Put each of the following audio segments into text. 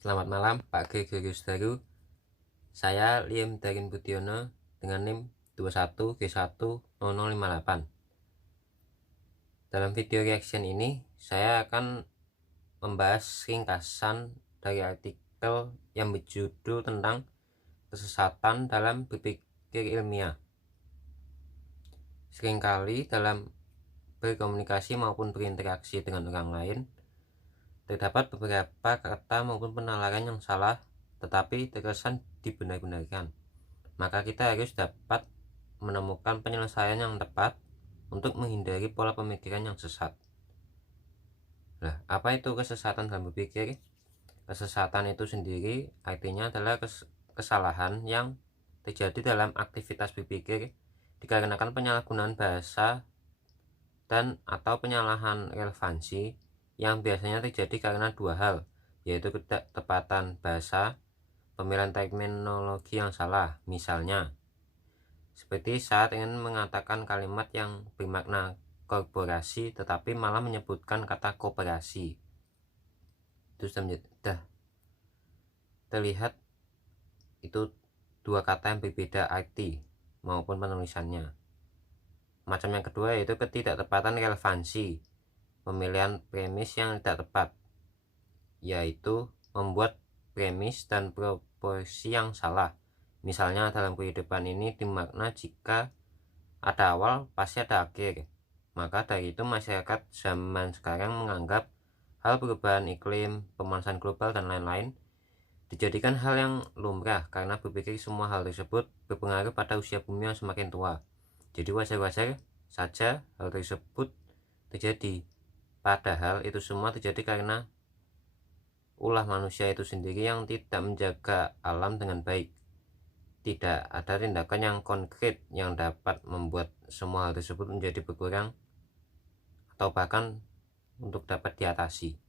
Selamat malam Pak Gregorius Daru. Saya Liam Darin Budiono dengan NIM 21G10058. Dalam video reaction ini saya akan membahas ringkasan dari artikel yang berjudul tentang kesesatan dalam berpikir ilmiah. Seringkali dalam berkomunikasi maupun berinteraksi dengan orang lain terdapat beberapa kata maupun penalaran yang salah tetapi terkesan dibenar-benarkan. Maka kita harus dapat menemukan penyelesaian yang tepat untuk menghindari pola pemikiran yang sesat. Nah, apa itu kesesatan dalam berpikir? Kesesatan itu sendiri artinya adalah kesalahan yang terjadi dalam aktivitas berpikir dikarenakan penyalahgunaan bahasa dan atau penyalahan relevansi yang biasanya terjadi karena dua hal, yaitu ketepatan bahasa, pemilihan terminologi yang salah. Misalnya, seperti saat ingin mengatakan kalimat yang bermakna korporasi tetapi malah menyebutkan kata kooperasi. Itu sudah terlihat itu dua kata yang berbeda arti maupun penulisannya. Macam yang kedua yaitu ketidaktepatan relevansi, pemilihan premis yang tidak tepat, yaitu membuat premis dan proporsi yang salah. Misalnya dalam kehidupan ini dimakna jika ada awal pasti ada akhir. Maka dari itu masyarakat zaman sekarang menganggap hal perubahan iklim, pemanasan global dan lain-lain dijadikan hal yang lumrah karena berpikir semua hal tersebut berpengaruh pada usia bumi yang semakin tua. Jadi wajar-wajar saja hal tersebut terjadi. Padahal itu semua terjadi karena ulah manusia itu sendiri yang tidak menjaga alam dengan baik. Tidak ada tindakan yang konkret yang dapat membuat semua hal tersebut menjadi berkurang atau bahkan untuk dapat diatasi.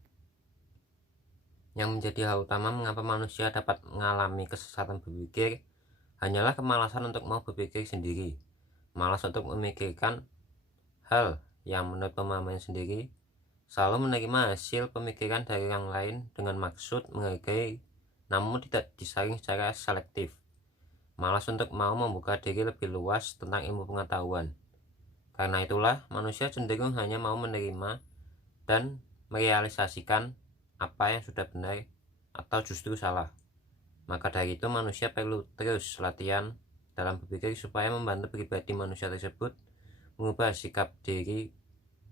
Yang menjadi hal utama mengapa manusia dapat mengalami kesesatan berpikir hanyalah kemalasan untuk mau berpikir sendiri, malas untuk memikirkan hal yang menurut pemahaman sendiri, selalu menerima hasil pemikiran dari orang lain dengan maksud menghargai namun tidak disaring secara selektif, malas untuk mau membuka diri lebih luas tentang ilmu pengetahuan. Karena itulah manusia cenderung hanya mau menerima dan merealisasikan apa yang sudah benar atau justru salah. Maka dari itu manusia perlu terus latihan dalam berpikir supaya membantu pribadi manusia tersebut mengubah sikap diri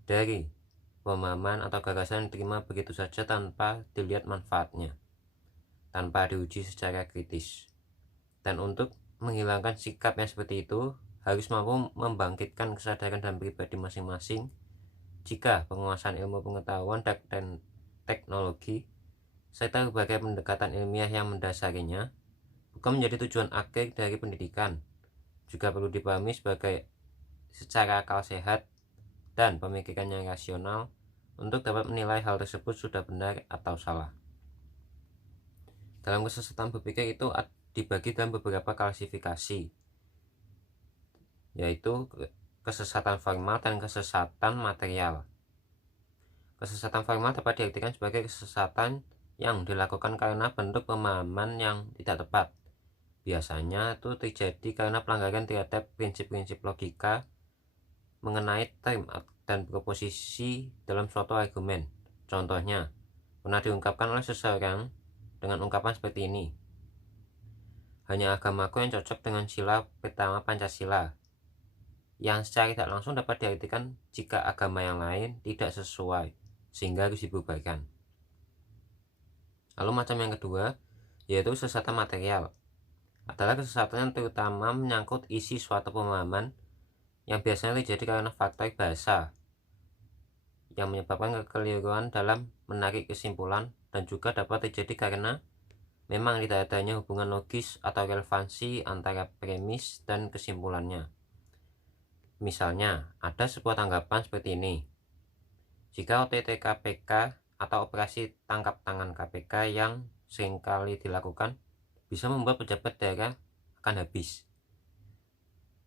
dari pemahaman atau gagasan yang diterima begitu saja tanpa dilihat manfaatnya, tanpa diuji secara kritis. Dan untuk menghilangkan sikap yang seperti itu harus mampu membangkitkan kesadaran dalam pribadi masing-masing jika penguasaan ilmu pengetahuan dan teknologi serta berbagai pendekatan ilmiah yang mendasarinya bukan menjadi tujuan akhir dari pendidikan, juga perlu dipahami sebagai secara akal sehat dan pemikiran yang rasional untuk dapat menilai hal tersebut sudah benar atau salah. Dalam kesesatan berpikir itu dibagi dalam beberapa klasifikasi, yaitu kesesatan formal dan kesesatan material. Kesesatan formal dapat diartikan sebagai kesesatan yang dilakukan karena bentuk pemahaman yang tidak tepat. Biasanya itu terjadi karena pelanggaran terhadap prinsip-prinsip logika mengenai term dan proposisi dalam suatu argumen. Contohnya, pernah diungkapkan oleh seseorang dengan ungkapan seperti ini: hanya agamaku yang cocok dengan sila pertama Pancasila, yang secara tidak langsung dapat diartikan jika agama yang lain tidak sesuai sehingga harus dibubarkan. Lalu macam yang kedua yaitu kesesatan material, adalah kesesatan yang terutama menyangkut isi suatu pemahaman yang biasanya terjadi karena faktor bahasa yang menyebabkan kekeliruan dalam menarik kesimpulan, dan juga dapat terjadi karena memang tidak adanya hubungan logis atau relevansi antara premis dan kesimpulannya. Misalnya, ada sebuah tanggapan seperti ini: jika OTT KPK atau operasi tangkap tangan KPK yang seringkali dilakukan bisa membuat pejabat daerah akan habis.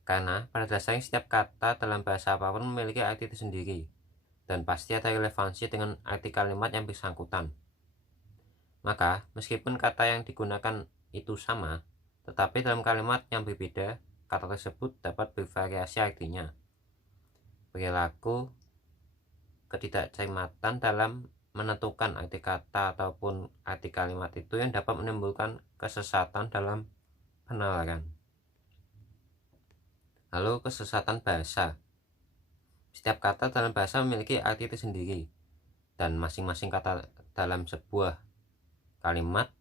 Karena pada dasarnya setiap kata dalam bahasa apapun memiliki arti tersendiri dan pasti ada relevansi dengan arti kalimat yang bersangkutan. Maka meskipun kata yang digunakan itu sama, tetapi dalam kalimat yang berbeda, kata tersebut dapat bervariasi artinya. Perilaku ketidakcermatan dalam menentukan arti kata ataupun arti kalimat itu yang dapat menimbulkan kesesatan dalam penalaran. Lalu kesesatan bahasa. Setiap kata dalam bahasa memiliki arti tersendiri, dan masing-masing kata dalam sebuah kalimat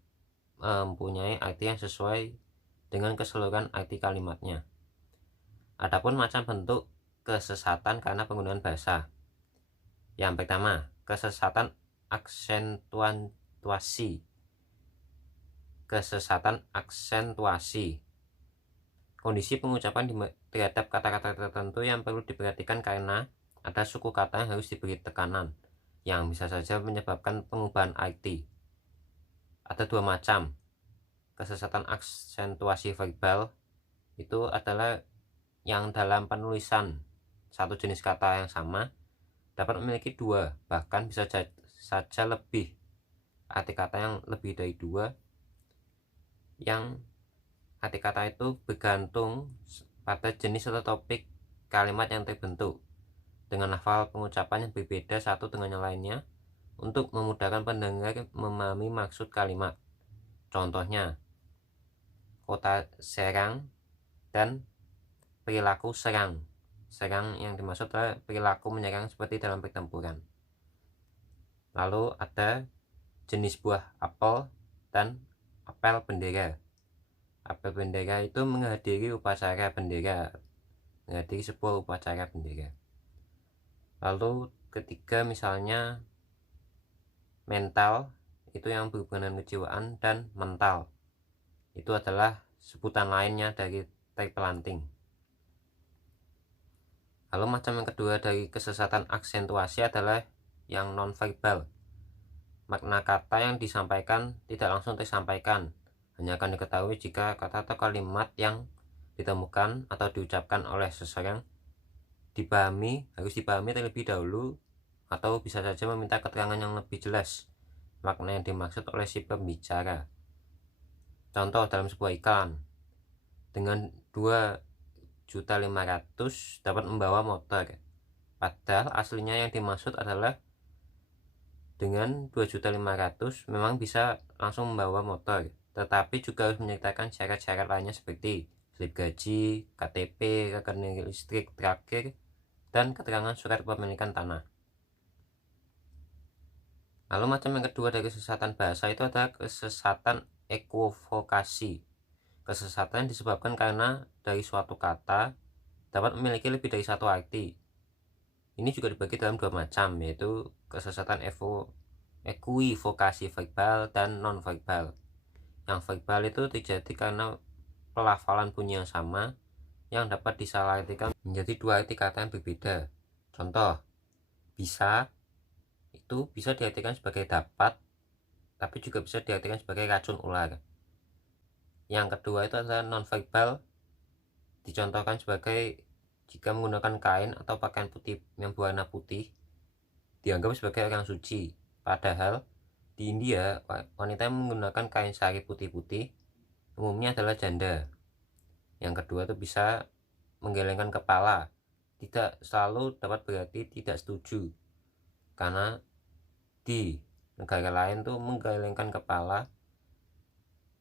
mempunyai arti yang sesuai dengan keseluruhan arti kalimatnya. Adapun macam bentuk kesesatan karena penggunaan bahasa. Yang pertama, kesesatan aksentuasi. Kesesatan aksentuasi. Kondisi pengucapan terhadap kata-kata tertentu yang perlu diperhatikan karena ada suku kata yang harus diberi tekanan, yang bisa saja menyebabkan pengubahan arti. Ada dua macam. Kesesatan aksentuasi verbal itu adalah yang dalam penulisan satu jenis kata yang sama dapat memiliki dua, bahkan bisa saja lebih arti kata yang lebih dari dua, yang arti kata itu bergantung pada jenis atau topik kalimat yang terbentuk dengan lafal pengucapan yang berbeda satu dengan yang lainnya untuk memudahkan pendengar memahami maksud kalimat. Contohnya, kota Serang dan perilaku serang. Serang yang dimaksud adalah perilaku menyerang seperti dalam pertempuran. Lalu ada jenis buah apel dan apel bendera. Apel bendera itu menghadiri upacara bendera, menghadiri sebuah upacara bendera. Lalu ketiga misalnya mental, itu yang berhubungan dengan kejiwaan, dan mental itu adalah sebutan lainnya dari terpelanting. Lalu macam yang kedua dari kesesatan aksentuasi adalah yang nonverbal. Makna kata yang disampaikan tidak langsung tersampaikan, hanya akan diketahui jika kata atau kalimat yang ditemukan atau diucapkan oleh seseorang harus dipahami terlebih dahulu, atau bisa saja meminta keterangan yang lebih jelas makna yang dimaksud oleh si pembicara. Contoh dalam sebuah iklan, dengan 2.500.000 dapat membawa motor, padahal aslinya yang dimaksud adalah dengan 2.500.000 memang bisa langsung membawa motor, tetapi juga harus menyertakan syarat-syarat lainnya seperti slip gaji, KTP, rekening listrik terakhir, dan keterangan surat kepemilikan tanah. Lalu macam yang kedua dari kesesatan bahasa itu adalah kesesatan equivokasi. Kesesatan disebabkan karena dari suatu kata dapat memiliki lebih dari satu arti. Ini juga dibagi dalam dua macam, yaitu kesesatan equivokasi verbal dan non-verbal. Yang verbal itu terjadi karena pelafalan bunyi yang sama yang dapat disalahartikan menjadi dua arti kata yang berbeda. Contoh, bisa itu bisa diartikan sebagai dapat, tapi juga bisa diartikan sebagai racun ular. Yang kedua itu adalah non-verbal, dicontohkan sebagai jika menggunakan kain atau pakaian putih yang berwarna putih dianggap sebagai orang suci, padahal di India wanita yang menggunakan kain sari putih-putih umumnya adalah janda. Yang kedua itu bisa menggelengkan kepala, tidak selalu dapat berarti tidak setuju, karena di negara lain tuh menggelengkan kepala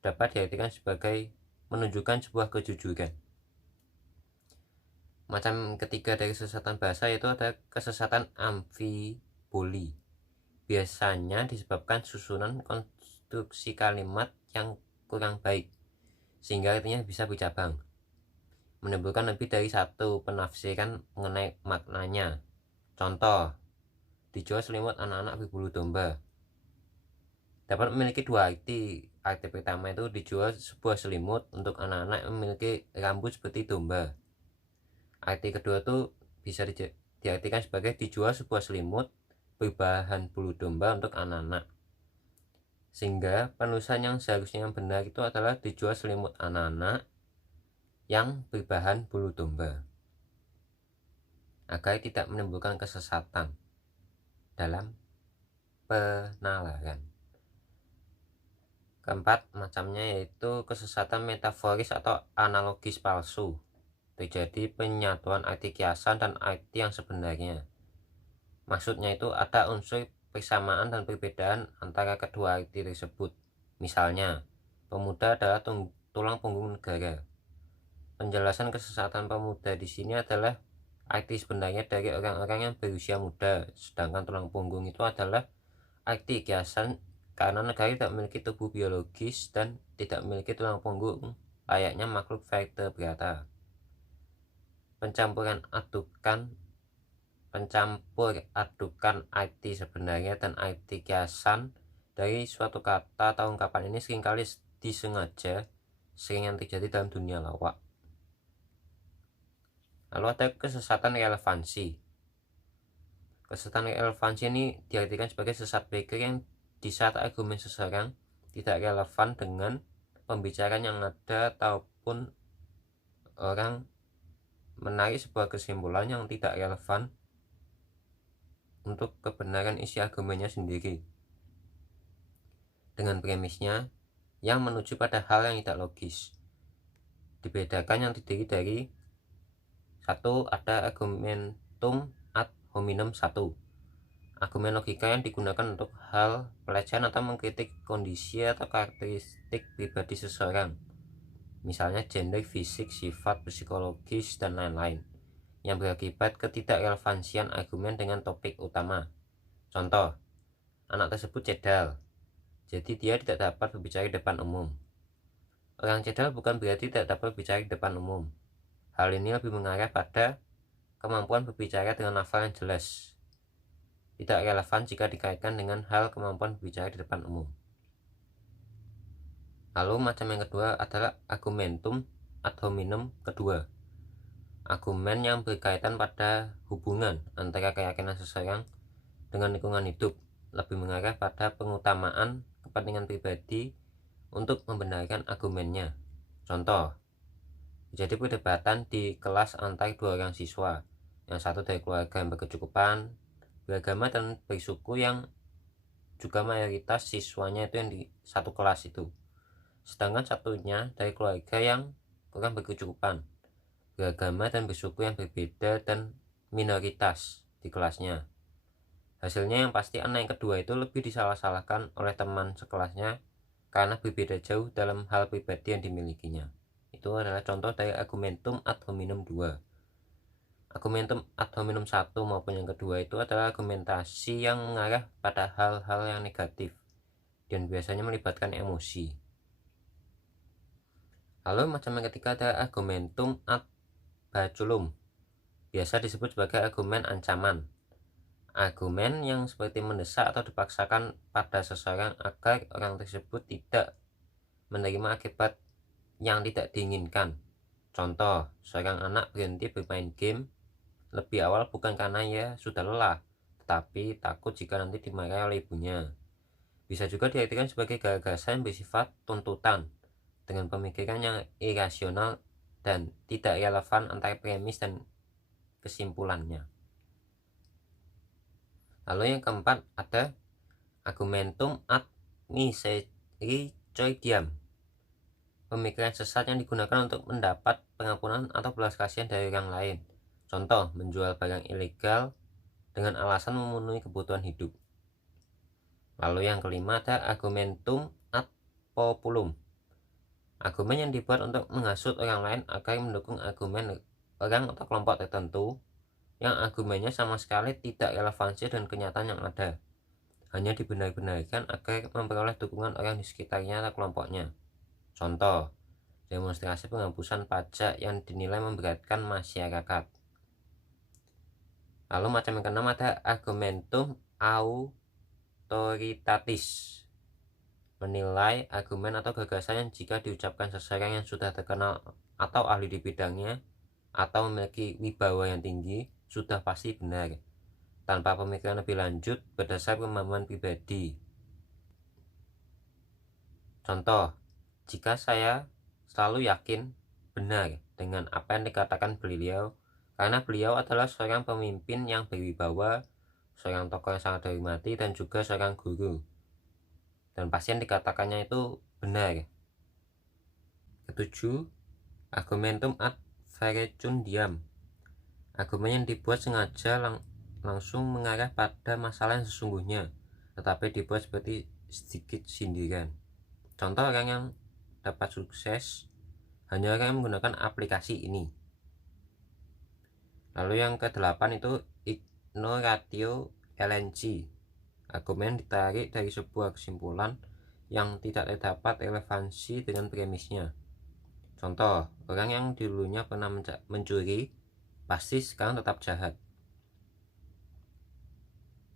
dapat diartikan sebagai menunjukkan sebuah kejujuran. Macam ketiga dari kesesatan bahasa itu ada kesesatan amfiboli. Biasanya disebabkan susunan konstruksi kalimat yang kurang baik, sehingga artinya bisa bercabang, menimbulkan lebih dari satu penafsiran mengenai maknanya. Contoh, dijual selimut anak-anak berbulu domba dapat memiliki dua arti. Arti pertama itu dijual sebuah selimut untuk anak-anak yang memiliki rambut seperti domba. Arti kedua itu bisa diartikan sebagai dijual sebuah selimut berbahan bulu domba untuk anak-anak. Sehingga penulisan yang seharusnya yang benar itu adalah dijual selimut anak-anak yang berbahan bulu domba, agar tidak menimbulkan kesesatan dalam penalaran. Keempat macamnya yaitu kesesatan metaforis atau analogis palsu. Terjadi penyatuan arti kiasan dan arti yang sebenarnya. Maksudnya itu ada unsur persamaan dan perbedaan antara kedua arti tersebut. Misalnya, pemuda adalah tulang punggung negara. Penjelasan kesesatan pemuda di sini adalah arti sebenarnya dari orang-orang yang berusia muda, sedangkan tulang punggung itu adalah arti kiasan karena negara tidak memiliki tubuh biologis dan tidak memiliki tulang punggung layaknya makhluk vertebrata. Pencampur adukan arti sebenarnya dan arti kiasan dari suatu kata atau ungkapan ini seringkali disengaja, sering yang terjadi dalam dunia lawak. Lalu ada kesesatan relevansi. Kesesatan relevansi ini diartikan sebagai sesat pikir yang di saat argumen seseorang tidak relevan dengan pembicaraan yang ada ataupun orang menarik sebuah kesimpulan yang tidak relevan untuk kebenaran isi argumennya sendiri dengan premisnya yang menuju pada hal yang tidak logis. Dibedakan yang terdiri dari satu, ada argumentum ad hominem 1, argumen logika yang digunakan untuk hal pelecehan atau mengkritik kondisi atau karakteristik pribadi seseorang, misalnya gender, fisik, sifat, psikologis, dan lain-lain, yang berakibat ketidakrelevansian argumen dengan topik utama. Contoh, anak tersebut cedal, jadi dia tidak dapat berbicara di depan umum. Orang cedal bukan berarti tidak dapat berbicara di depan umum. Hal ini lebih mengarah pada kemampuan berbicara dengan lafal yang jelas, tidak relevan jika dikaitkan dengan hal kemampuan berbicara di depan umum. Lalu macam yang kedua adalah argumentum ad hominem kedua. Argumen yang berkaitan pada hubungan antara keyakinan seseorang dengan lingkungan hidup, lebih mengarah pada pengutamaan kepentingan pribadi untuk membenarkan argumennya. Contoh, jadi perdebatan di kelas antara dua orang siswa, yang satu dari keluarga yang berkecukupan, beragama dan bersuku, yang juga mayoritas siswanya itu yang di satu kelas itu, sedangkan satunya dari keluarga yang kurang berkecukupan, beragama dan bersuku yang berbeda dan minoritas di kelasnya. Hasilnya yang pasti anak yang kedua itu lebih disalah-salahkan oleh teman sekelasnya karena berbeda jauh dalam hal pribadi yang dimilikinya. Itu adalah contoh dari argumentum ad hominem 2. Argumentum ad hominem 1 maupun yang kedua itu adalah argumentasi yang mengarah pada hal-hal yang negatif dan biasanya melibatkan emosi. Lalu macam yang ketiga ada argumentum ad baculum, biasa disebut sebagai argumen ancaman. Argumen yang seperti mendesak atau dipaksakan pada seseorang agar orang tersebut tidak menerima akibat yang tidak diinginkan. Contoh, seorang anak berhenti bermain game lebih awal bukan karena ia sudah lelah, tetapi takut jika nanti dimarahi oleh ibunya. Bisa juga diartikan sebagai gagasan yang bersifat tuntutan dengan pemikiran yang irasional dan tidak relevan antara premis dan kesimpulannya. Lalu yang keempat ada argumentum ad misericordiam, pemikiran sesat yang digunakan untuk mendapat pengampunan atau belas kasihan dari orang lain. Contoh, menjual barang ilegal dengan alasan memenuhi kebutuhan hidup. Lalu yang kelima ada argumentum ad populum, argumen yang dibuat untuk menghasut orang lain agar mendukung argumen orang atau kelompok tertentu yang argumennya sama sekali tidak relevansi dengan kenyataan yang ada, hanya dibenar-benarkan agar memperoleh dukungan orang di sekitarnya atau kelompoknya. Contoh, demonstrasi penghapusan pajak yang dinilai memberatkan masyarakat. Lalu macam yang keenam ada argumentum autoritatis, menilai argumen atau gagasan yang jika diucapkan seseorang yang sudah terkenal atau ahli di bidangnya atau memiliki wibawa yang tinggi sudah pasti benar, tanpa pemikiran lebih lanjut berdasar pemahaman pribadi. Contoh, jika saya selalu yakin benar dengan apa yang dikatakan beliau, karena beliau adalah seorang pemimpin yang berwibawa, seorang tokoh yang sangat dihormati, dan juga seorang guru. dan pasti yang dikatakannya itu benar. Ketujuh, argumentum ad verecundiam. Argumen yang dibuat sengaja langsung mengarah pada masalah yang sesungguhnya, tetapi dibuat seperti sedikit sindiran. Contoh orang yang dapat sukses hanya orang yang menggunakan aplikasi ini. Lalu yang ke-8 itu ignoratio elenchi. Argumen ditarik dari sebuah kesimpulan yang tidak terdapat relevansi dengan premisnya. Contoh, orang yang dulunya pernah mencuri pasti sekarang tetap jahat.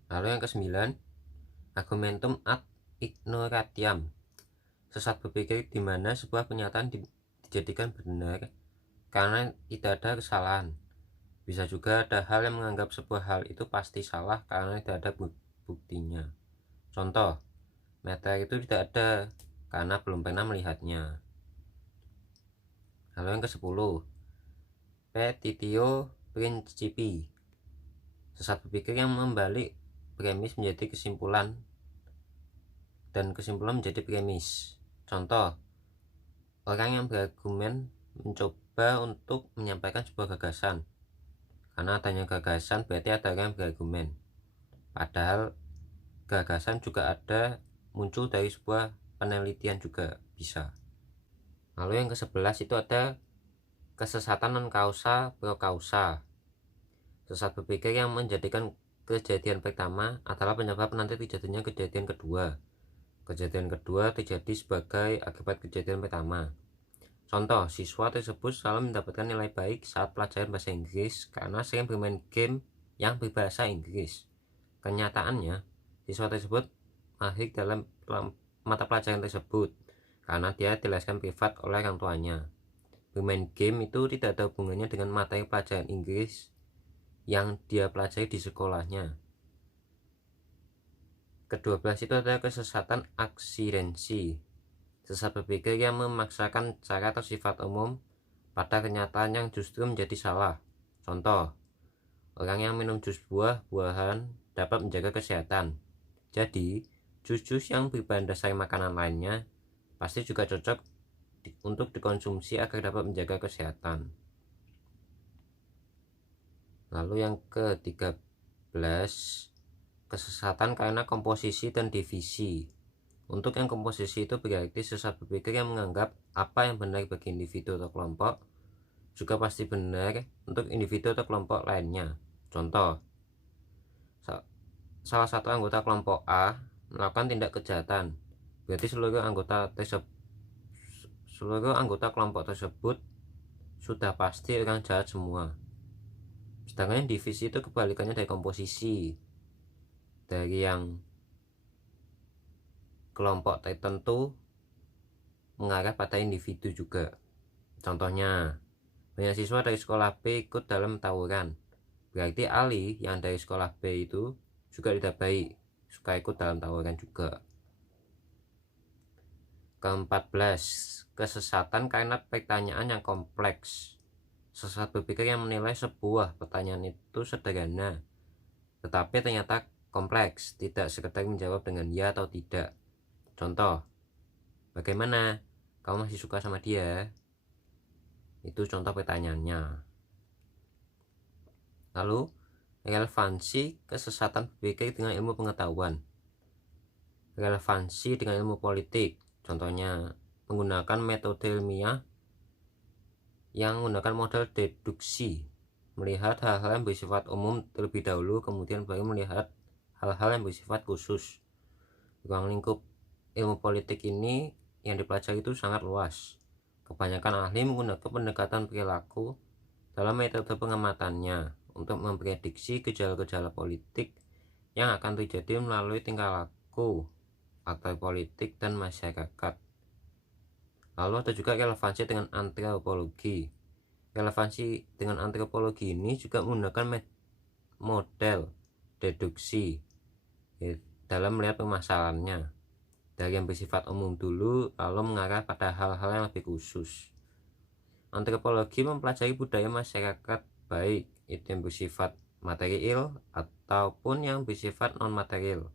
Lalu yang ke-9, argumentum ad ignoratiam. Sesat berpikir di mana sebuah pernyataan dijadikan benar karena tidak ada kesalahan. Bisa juga ada hal yang menganggap sebuah hal itu pasti salah karena tidak ada buktinya. Contoh, meteor itu tidak ada karena belum pernah melihatnya. Lalu yang ke-10, petitio principii. Sesat berpikir yang membalik premis menjadi kesimpulan dan kesimpulan menjadi premis. Contoh, orang yang berargumen mencoba untuk menyampaikan sebuah gagasan. Karena adanya gagasan berarti ada orang yang berargumen. Padahal gagasan juga ada muncul dari sebuah penelitian juga bisa. Lalu yang ke-11 itu ada kesesatan non kausa pro kausa. Sesat berpikir yang menjadikan kejadian pertama adalah penyebab nanti terjadinya kejadian kedua. Kejadian kedua terjadi sebagai akibat kejadian pertama. Contoh, siswa tersebut selalu mendapatkan nilai baik saat pelajaran bahasa Inggris karena sering bermain game yang berbahasa Inggris. Kenyataannya, siswa tersebut mahir dalam mata pelajaran tersebut karena dia dileskan privat oleh orang tuanya. Bermain game itu tidak ada hubungannya dengan materi pelajaran Inggris yang dia pelajari di sekolahnya. Ke-12 itu adalah kesesatan aksidensi. Sesat berpikir yang memaksakan cara atau sifat umum pada kenyataan yang justru menjadi salah. Contoh, orang yang minum jus buah-buahan dapat menjaga kesehatan. Jadi, jus-jus yang berbahan dasar makanan lainnya pasti juga cocok untuk dikonsumsi agar dapat menjaga kesehatan. Lalu yang ke-13, kesesatan karena komposisi dan divisi. Untuk yang komposisi itu berarti sesat berpikir yang menganggap apa yang benar bagi individu atau kelompok juga pasti benar untuk individu atau kelompok lainnya. Contoh, salah satu anggota kelompok A melakukan tindak kejahatan, berarti seluruh anggota kelompok tersebut sudah pasti orang jahat semua. Sedangkan divisi itu kebalikannya dari komposisi. Dari yang kelompok tertentu mengarah pada individu juga. Contohnya, banyak siswa dari sekolah B ikut dalam tawuran, berarti Ali yang dari sekolah B itu juga tidak baik, suka ikut dalam tawuran juga. Ke-14, kesesatan karena pertanyaan yang kompleks. Sesat berpikir yang menilai sebuah pertanyaan itu sederhana, tetapi ternyata kompleks, tidak sekedar menjawab dengan ya atau tidak. Contoh, bagaimana? Kamu masih suka sama dia? Itu contoh pertanyaannya. Lalu, relevansi kesesatan berpikir dengan ilmu pengetahuan. Relevansi dengan ilmu politik. Contohnya, menggunakan metode ilmiah yang menggunakan model deduksi. Melihat hal-hal yang bersifat umum terlebih dahulu, kemudian baru melihat hal-hal yang bersifat khusus. Ruang lingkup ilmu politik ini yang dipelajari itu sangat luas. Kebanyakan ahli menggunakan pendekatan perilaku dalam metode pengamatannya untuk memprediksi gejala-gejala politik yang akan terjadi melalui tingkah laku aktor politik dan masyarakat. Lalu ada juga relevansi dengan antropologi. Relevansi dengan antropologi ini juga menggunakan model deduksi dalam melihat permasalahannya dari yang bersifat umum dulu lalu mengarah pada hal-hal yang lebih khusus. Antropologi mempelajari budaya masyarakat, baik itu yang bersifat material ataupun yang bersifat non material.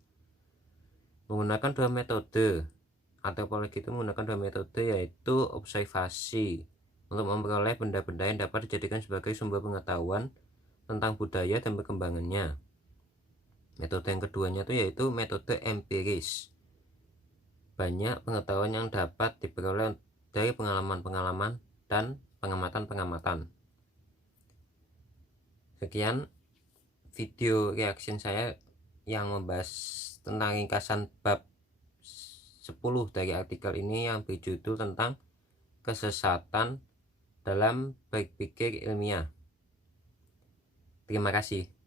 menggunakan dua metode, atau apologi itu menggunakan dua metode, yaitu observasi untuk memperoleh benda-benda yang dapat dijadikan sebagai sumber pengetahuan tentang budaya dan perkembangannya. Metode yang keduanya itu yaitu metode empiris. Banyak pengetahuan yang dapat diperoleh dari pengalaman-pengalaman dan pengamatan-pengamatan. Sekian video reaction saya yang membahas tentang ringkasan bab 10 dari artikel ini yang berjudul tentang kesesatan dalam berpikir ilmiah. Terima kasih.